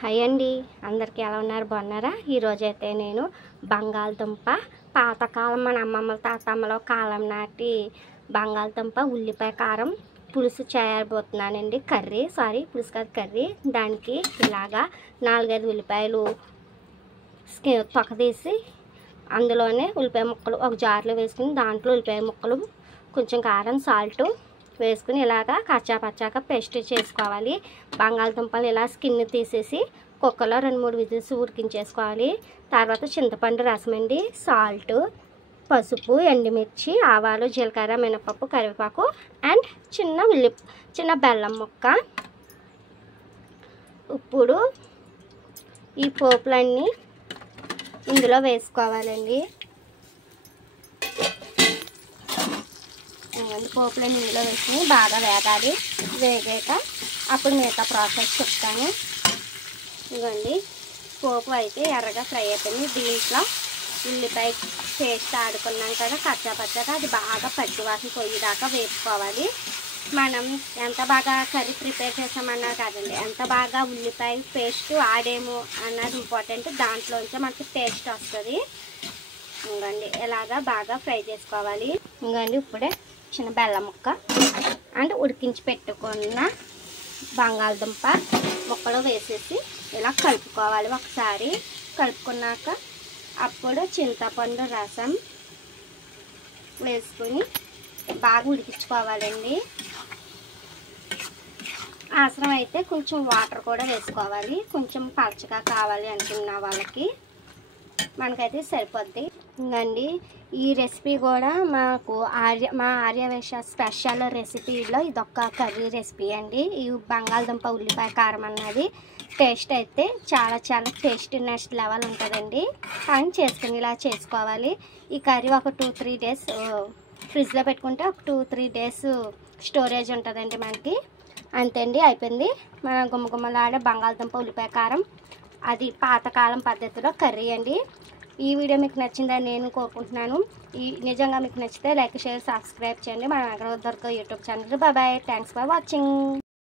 Hi అండి, అందరికీ ఎలా ఉన్నారు? బాగున్నారా? ఈరోజైతే నేను బంగాళదుంప పాతకాలం మన అమ్మమ్మల తాతమ్మల కాలం నాటి బంగాళదుంప ఉల్లిపాయ కారం పులుసు చేయబోతున్నానండి. పులుసు కాదు కర్రీ. దానికి ఇలాగా 4-5 ఉల్లిపాయలు తొక్క తీసి అందులోనే ఉల్లిపాయ ముక్కలు ఒక జార్లో వేసుకుని దాంట్లో ఉల్లిపాయ ముక్కలు కొంచెం కారం సాల్ట్ వేసుకుని ఇలాగా కచ్చాపచ్చాక పేస్ట్ చేసుకోవాలి. బంగాళదుంపలు ఇలా స్కిన్ తీసేసి కుక్కర్లో 2-3 విజిల్స్ ఉడికించేసుకోవాలి. తర్వాత చింతపండు రసం అండి, సాల్ట్, పసుపు, ఎండుమిర్చి, ఆవాలు, జీలకర్ర, మినపప్పు, కరివేపాకు అండ్ చిన్న బెల్లం ముక్క. ఇప్పుడు ఈ పోపులన్నీ ఇందులో వేసుకోవాలండి. పోపులన్నీ ఇందులో వేసుకుని బాగా వేగాలి. వేగాక అప్పుడు మిగతా ప్రాసెస్ చెప్తాను. ఇదిగోండి, పోపు అయితే ఎర్రగా ఫ్రై అయిపోయింది. దీంట్లో ఉల్లిపాయ పేస్ట్ ఆడుకున్నాం కదా కచ్చాపచ్చాగా, అది బాగా పచ్చివాసన పోయేదాకా వేసుకోవాలి. మనం ఎంత బాగా కర్రీ ప్రిపేర్ చేసామన్నా కాదండి, ఎంత బాగా ఉల్లిపాయ పేస్ట్ ఆడేమో అన్నది ఇంపార్టెంట్. దాంట్లోంచి మనకి టేస్ట్ వస్తుంది. ఇంకండి ఇలాగా బాగా ఫ్రై చేసుకోవాలి. ఇంకండి ఇప్పుడే చిన్న బెల్లం ముక్క అండ్ ఉడికించి పెట్టుకున్న బంగాళదుంప ముక్కలు వేసేసి ఇలా కలుపుకోవాలి. ఒకసారి కలుపుకున్నాక అప్పుడు చింతపండు రసం వేసుకొని బాగా ఉడికించుకోవాలండి. అవసరం అయితే కొంచెం వాటర్ కూడా వేసుకోవాలి. కొంచెం పలచగా కావాలి అనుకున్న వాళ్ళకి మనకైతే సరిపోద్ది. ఇంకండి ఈ రెసిపీ కూడా మా ఆర్యవేశ స్పెషల్ రెసిపీలో ఇదొక కర్రీ రెసిపీ అండి. ఈ బంగాళదుంప ఉల్లిపాయ కారం అన్నది టేస్ట్ అయితే చాలా చాలా టేస్టీనెస్ లెవెల్ ఉంటుందండి. కానీ చేసుకుని ఇలా చేసుకోవాలి. ఈ కర్రీ ఒక 2-3 డేస్ ఫ్రిడ్జ్లో పెట్టుకుంటే ఒక 2-3 డేస్ స్టోరేజ్ ఉంటుందండి మనకి. అంతే అండి, అయిపోయింది మన గుమ్మగుమ్మలాడే బంగాళదుంప ఉల్లిపాయ కారం. అది పాతకాలం పద్ధతిలో కర్రీ అండి. ఈ వీడియో మీకు నచ్చిందని నేను కోరుకుంటున్నాను. నిజంగా మీకు నచ్చితే లైక్, షేర్, సబ్స్క్రైబ్ చేయండి. మన అగ్రవర్ధక YouTube channel. Bye. Thanks for watching.